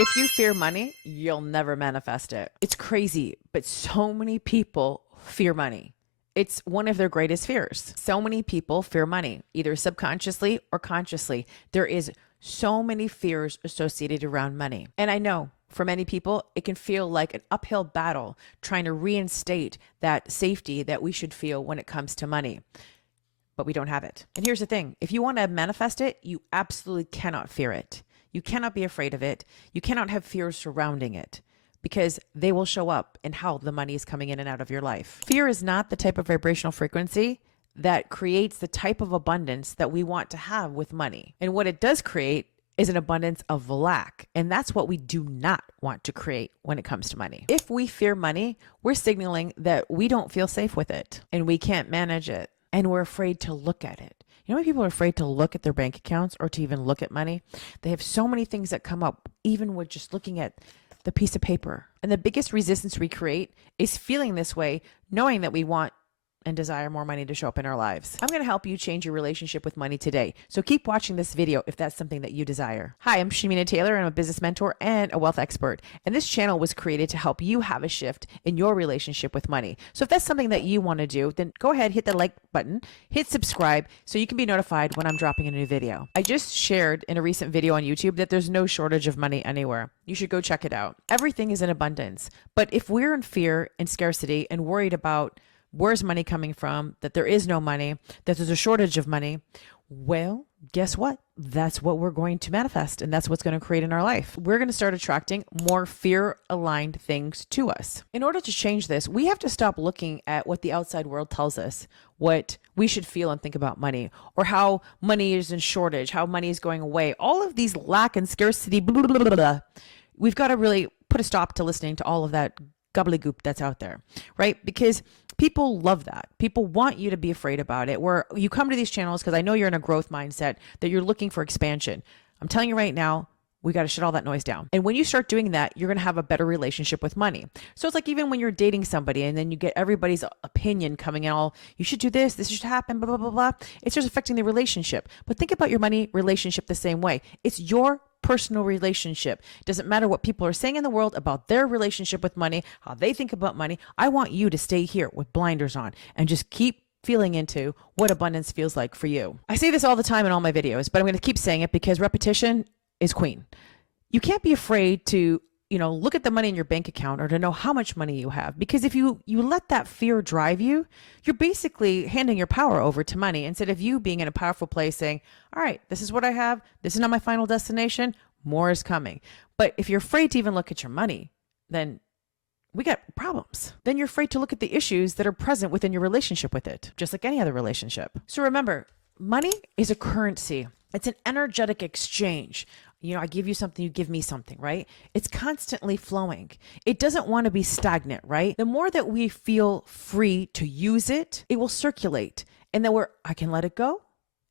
If you fear money, you'll never manifest it. It's crazy, but so many people fear money. It's one of their greatest fears. So many people fear money, either subconsciously or consciously. There is so many fears associated around money. And I know for many people, it can feel like an uphill battle trying to reinstate that safety that we should feel when it comes to money. But we don't have it. And here's the thing. If you want to manifest it, you absolutely cannot fear it. You cannot be afraid of it. You cannot have fears surrounding it because they will show up in how the money is coming in and out of your life. Fear is not the type of vibrational frequency that creates the type of abundance that we want to have with money. And what it does create is an abundance of lack. And that's what we do not want to create when it comes to money. If we fear money, we're signaling that we don't feel safe with it and we can't manage it and we're afraid to look at it. You know when people are afraid to look at their bank accounts or to even look at money? They have so many things that come up, even with just looking at the piece of paper. And the biggest resistance we create is feeling this way, knowing that we want and desire more money to show up in our lives. I'm going to help you change your relationship with money today. So keep watching this video if that's something that you desire. Hi, I'm Shamina Taylor. I'm a business mentor and a wealth expert. And this channel was created to help you have a shift in your relationship with money. So if that's something that you want to do, then go ahead, hit the like button, hit subscribe so you can be notified when I'm dropping a new video. I just shared in a recent video on YouTube that there's no shortage of money anywhere. You should go check it out. Everything is in abundance. But if we're in fear and scarcity and worried about where's money coming from, that there is no money, that there's a shortage of money, well, guess what? That's what we're going to manifest, and that's what's going to create in our life. We're going to start attracting more fear-aligned things to us. In order to change this, we have to stop looking at what the outside world tells us, what we should feel and think about money, or how money is in shortage, how money is going away. All of these lack and scarcity, blah, blah, blah, blah. We've got to really put a stop to listening to all of that gobbledygook that's out there, right? Because people love that. People want you to be afraid about it. Where you come to these channels because I know you're in a growth mindset, that you're looking for expansion. I'm telling you right now, we got to shut all that noise down. And when you start doing that, you're going to have a better relationship with money. So it's like even when you're dating somebody and then you get everybody's opinion coming in, all, you should do this should happen, blah, blah, blah, blah. It's just affecting the relationship. But think about your money relationship the same way. It's your personal relationship. Doesn't matter what people are saying in the world about their relationship with money, how they think about money. I want you to stay here with blinders on and just keep feeling into what abundance feels like for you. I say this all the time in all my videos, but I'm going to keep saying it because repetition is queen. You can't be afraid to, look at the money in your bank account or to know how much money you have, because if you let that fear drive you, you're basically handing your power over to money instead of you being in a powerful place saying, all right, this is what I have. This is not my final destination. More is coming. But if you're afraid to even look at your money, then we got problems. Then you're afraid to look at the issues that are present within your relationship with it, just like any other relationship. So remember, money is a currency. It's an energetic exchange. I give you something, you give me something, right? It's constantly flowing. It doesn't want to be stagnant, right? The more that we feel free to use it, it will circulate. And then I can let it go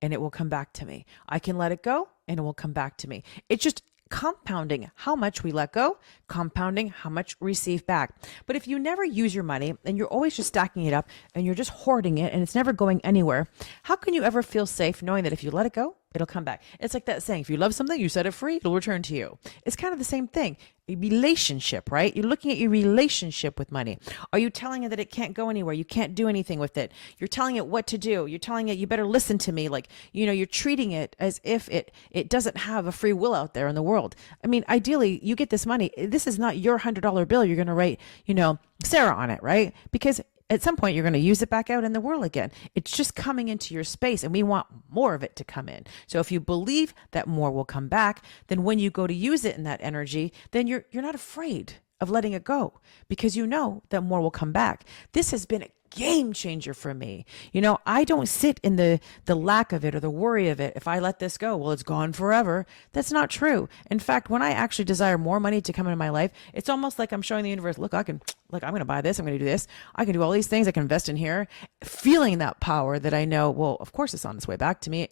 and it will come back to me. I can let it go and it will come back to me. It's just compounding how much we let go, compounding how much we receive back. But if you never use your money and you're always just stacking it up and you're just hoarding it and it's never going anywhere, how can you ever feel safe knowing that if you let it go, it'll come back? It's like that saying, if you love something, you set it free, it'll return to you. It's kind of the same thing. A relationship, right? You're looking at your relationship with money. Are you telling it that it can't go anywhere? You can't do anything with it. You're telling it what to do. You're telling it, you better listen to me. Like, you're treating it as if it doesn't have a free will out there in the world. I mean, ideally, you get this money. This is not your $100 bill. You're going to write, Sarah on it, right? Because at some point, you're going to use it back out in the world again. It's just coming into your space, and we want more of it to come in. So if you believe that more will come back, then when you go to use it in that energy, then you're not afraid of letting it go because you know that more will come back. This has been a game changer for me. I don't sit in the lack of it or the worry of it. If I let this go, well, it's gone forever. That's not true. In fact, when I actually desire more money to come into my life, it's almost like I'm showing the universe, look, I'm going to buy this. I'm going to do this. I can do all these things. I can invest in here, feeling that power that I know, well, of course it's on its way back to me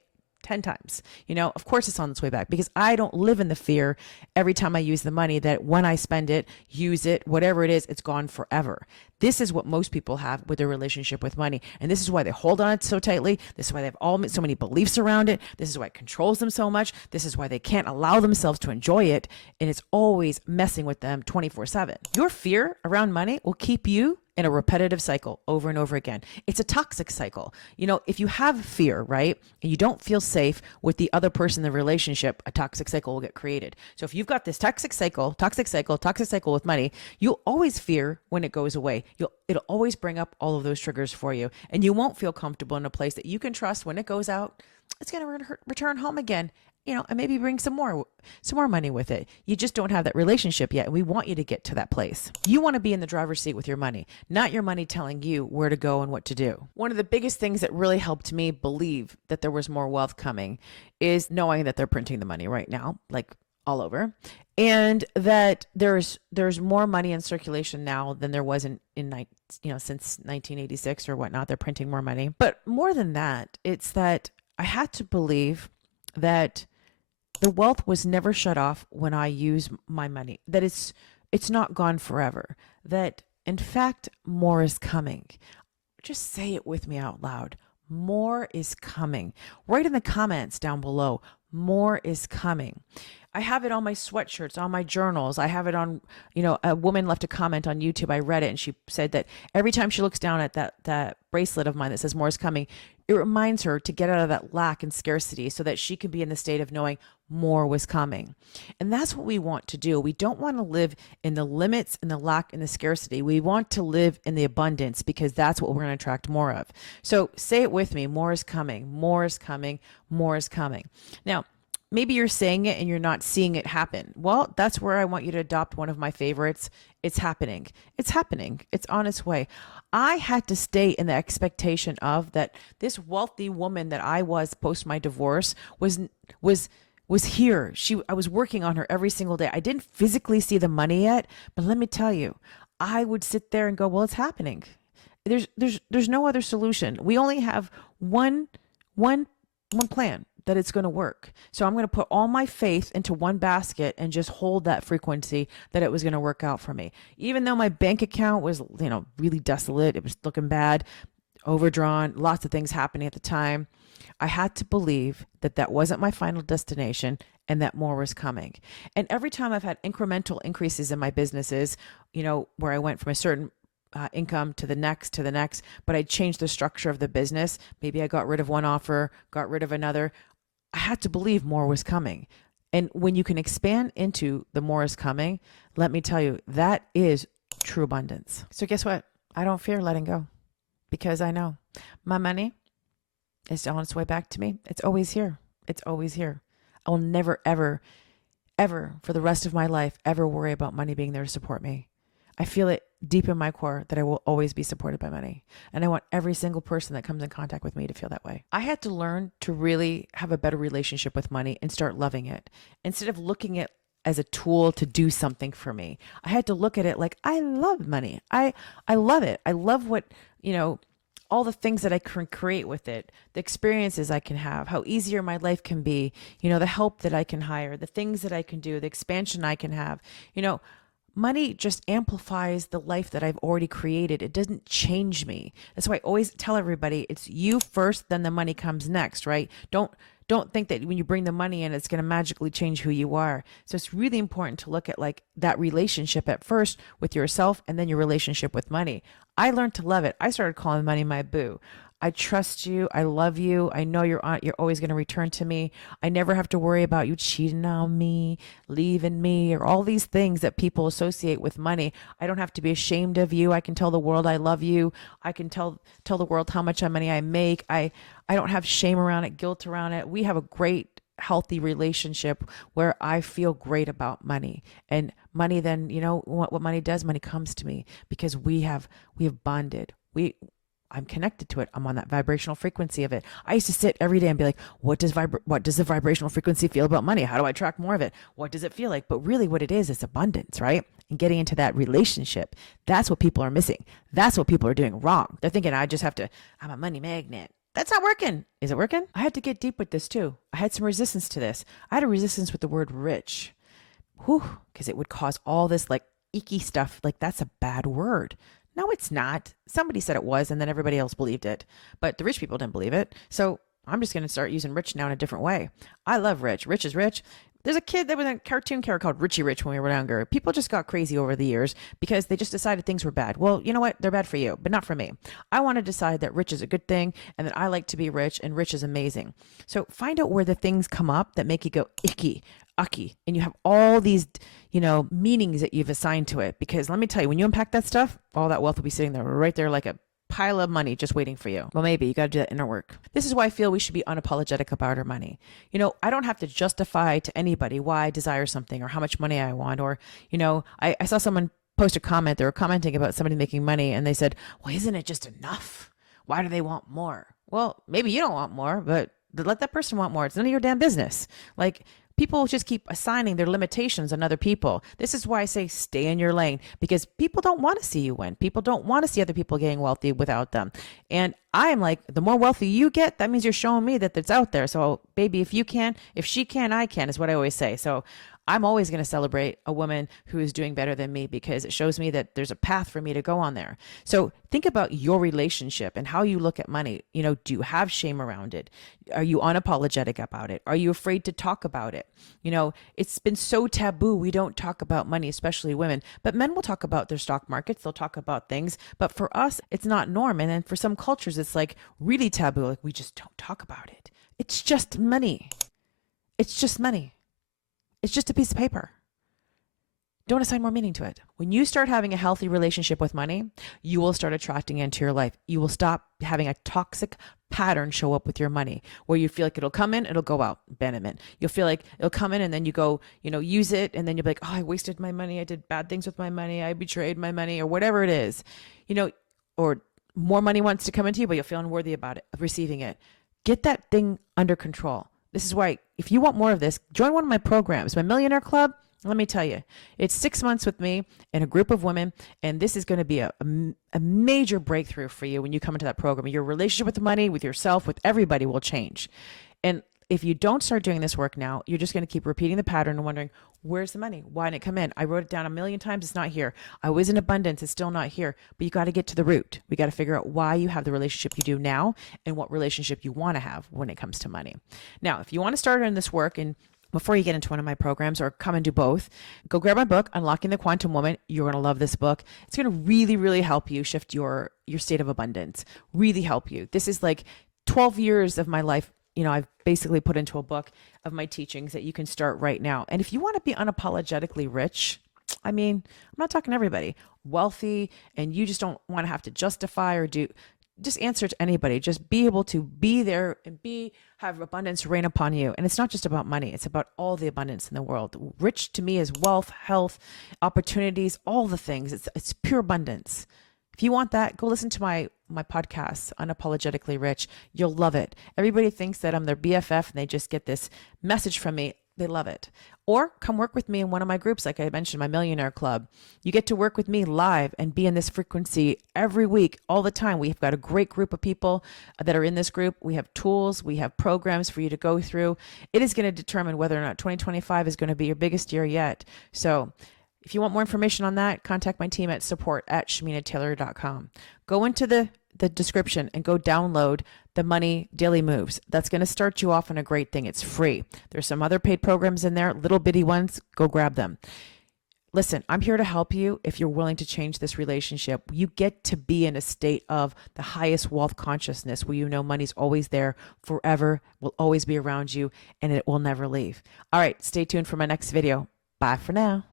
10 times. Of course it's on its way back because I don't live in the fear every time I use the money that when I spend it, use it, whatever it is, it's gone forever. This is what most people have with their relationship with money. And this is why they hold on it so tightly. This is why they have so many beliefs around it. This is why it controls them so much. This is why they can't allow themselves to enjoy it. And it's always messing with them 24/7. Your fear around money will keep you in a repetitive cycle over and over again. It's a toxic cycle. If you have fear, right, and you don't feel safe with the other person in the relationship, a toxic cycle will get created. So if you've got this toxic cycle with money, you'll always fear when it goes away. It'll always bring up all of those triggers for you, and you won't feel comfortable in a place that you can trust when it goes out. It's going to return home again. And maybe bring some more money with it. You just don't have that relationship yet. And we want you to get to that place. You want to be in the driver's seat with your money, not your money telling you where to go and what to do. One of the biggest things that really helped me believe that there was more wealth coming is knowing that they're printing the money right now, like all over, and that there's more money in circulation now than there was since 1986 or whatnot. They're printing more money. But more than that, it's that I had to believe that the wealth was never shut off when I use my money, that it's not gone forever, that in fact, more is coming. Just say it with me out loud. More is coming. Write in the comments down below, more is coming. I have it on my sweatshirts, on my journals. I have it on, a woman left a comment on YouTube. I read it and she said that every time she looks down at that bracelet of mine that says more is coming, it reminds her to get out of that lack and scarcity so that she can be in the state of knowing more was coming. And that's what we want to do. We don't want to live in the limits and the lack and the scarcity. We want to live in the abundance because that's what we're going to attract more of. So say it with me, more is coming, more is coming, more is coming. Now, maybe you're saying it and you're not seeing it happen. Well, that's where I want you to adopt one of my favorites. It's happening. It's happening. It's on its way. I had to stay in the expectation of that this wealthy woman that I was post my divorce was here. I was working on her every single day. I didn't physically see the money yet, but let me tell you, I would sit there and go, well, it's happening. There's no other solution. We only have one plan that it's going to work. So I'm going to put all my faith into one basket and just hold that frequency that it was going to work out for me. Even though my bank account was, really desolate, it was looking bad, overdrawn, lots of things happening at the time, I had to believe that that wasn't my final destination and that more was coming. And every time I've had incremental increases in my businesses, where I went from a certain income to the next, but I changed the structure of the business. Maybe I got rid of one offer, got rid of another. I had to believe more was coming. And when you can expand into the more is coming, let me tell you, that is true abundance. So guess what? I don't fear letting go because I know my money is on its way back to me. It's always here. It's always here. I will never, ever, ever for the rest of my life, ever worry about money being there to support me. I feel it deep in my core that I will always be supported by money. And I want every single person that comes in contact with me to feel that way. I had to learn to really have a better relationship with money and start loving it. Instead of looking at it as a tool to do something for me, I had to look at it like, I love money. I love it. I love what, all the things that I can create with it, the experiences I can have, how easier my life can be, the help that I can hire, the things that I can do, the expansion I can have, money just amplifies the life that I've already created. It doesn't change me. That's why I always tell everybody it's you first, then the money comes next, right? Don't think that when you bring the money in, it's going to magically change who you are. So it's really important to look at like that relationship at first with yourself and then your relationship with money. I learned to love it. I started calling money my boo. I trust you. I love you. I know you're always going to return to me. I never have to worry about you cheating on me, leaving me, or all these things that people associate with money. I don't have to be ashamed of you. I can tell the world I love you. I can tell the world how much money I make. I don't have shame around it, guilt around it. We have a great, healthy relationship where I feel great about money. And money then, what money does? Money comes to me because we have bonded. I'm connected to it. I'm on that vibrational frequency of it. I used to sit every day and be like, what does the vibrational frequency feel about money? How do I attract more of it? What does it feel like? But really what it is abundance, right? And getting into that relationship. That's what people are missing. That's what people are doing wrong. They're thinking I'm a money magnet. That's not working. Is it working? I had to get deep with this too. I had some resistance to this. I had a resistance with the word rich. Whew, because it would cause all this like icky stuff. Like that's a bad word. No, it's not. Somebody said it was, and then everybody else believed it. But the rich people didn't believe it. So I'm just going to start using rich now in a different way. I love rich. Rich is rich. There's a kid that was a cartoon character called Richie Rich when we were younger. People just got crazy over the years because they just decided things were bad. Well, you know what? They're bad for you, but not for me. I want to decide that rich is a good thing and that I like to be rich and rich is amazing. So find out where the things come up that make you go icky, ucky, and you have all these, meanings that you've assigned to it. Because let me tell you, when you unpack that stuff, all that wealth will be sitting there right there like a pile of money just waiting for you. Well, maybe you got to do that inner work. This is why I feel we should be unapologetic about our money. I don't have to justify to anybody why I desire something or how much money I want. Or, I saw someone post a comment. They were commenting about somebody making money and they said, well, isn't it just enough? Why do they want more? Well, maybe you don't want more, but let that person want more. It's none of your damn business. Like, people just keep assigning their limitations on other people. This is why I say stay in your lane, because people don't want to see you win. People don't want to see other people getting wealthy without them. And I am like, the more wealthy you get, that means you're showing me that it's out there. So baby, if you can, if she can, I can, is what I always say. So I'm always going to celebrate a woman who is doing better than me because it shows me that there's a path for me to go on there. So think about your relationship and how you look at money. Do you have shame around it? Are you unapologetic about it? Are you afraid to talk about it? It's been so taboo. We don't talk about money, especially women, but men will talk about their stock markets. They'll talk about things, but for us, it's not norm. And then for some cultures, it's like really taboo. Like we just don't talk about it. It's just money. It's just money. It's just a piece of paper. Don't assign more meaning to it. When you start having a healthy relationship with money, you will start attracting into your life. You will stop having a toxic pattern show up with your money where you feel like it'll come in, it'll go out, abandonment. You'll feel like it'll come in and then you go, use it. And then you'll be like, oh, I wasted my money. I did bad things with my money. I betrayed my money or whatever it is, or more money wants to come into you, but you'll feel unworthy about it, of receiving it. Get that thing under control. This is why, if you want more of this, join one of my programs, my Millionaire Club. Let me tell you, it's 6 months with me and a group of women, and this is going to be a major breakthrough for you when you come into that program. Your relationship with money, with yourself, with everybody will change. And if you don't start doing this work now, you're just going to keep repeating the pattern and wondering, where's the money? Why didn't it come in? I wrote it down a million times. It's not here. I was in abundance. It's still not here. But you got to get to the root. We got to figure out why you have the relationship you do now and what relationship you want to have when it comes to money. Now, if you want to start on this work, and before you get into one of my programs or come and do both, go grab my book, Unlocking the Quantum Woman. You're going to love this book. It's going to really, really help you shift your state of abundance, really help you. This is like 12 years of my life. I've basically put into a book of my teachings that you can start right now. And if you want to be unapologetically rich, I'm not talking everybody, wealthy, and you just don't want to have to justify or just answer to anybody. Just be able to be there and have abundance rain upon you. And it's not just about money. It's about all the abundance in the world. Rich to me is wealth, health, opportunities, all the things. It's pure abundance. If you want that, go listen to my podcast, Unapologetically Rich. You'll love it. Everybody thinks that I'm their BFF and they just get this message from me. They love it. Or come work with me in one of my groups, like I mentioned, my Millionaire Club. You get to work with me live and be in this frequency every week, all the time. We've got a great group of people that are in this group. We have tools. We have programs for you to go through. It is going to determine whether or not 2025 is going to be your biggest year yet. So if you want more information on that, contact my team at support@shaminataylor.com. Go into the description and go download the Money Daily Moves. That's going to start you off on a great thing. It's free. There's some other paid programs in there, little bitty ones. Go grab them. Listen, I'm here to help you if you're willing to change this relationship. You get to be in a state of the highest wealth consciousness where you know money's always there forever, will always be around you, and it will never leave. All right, stay tuned for my next video. Bye for now.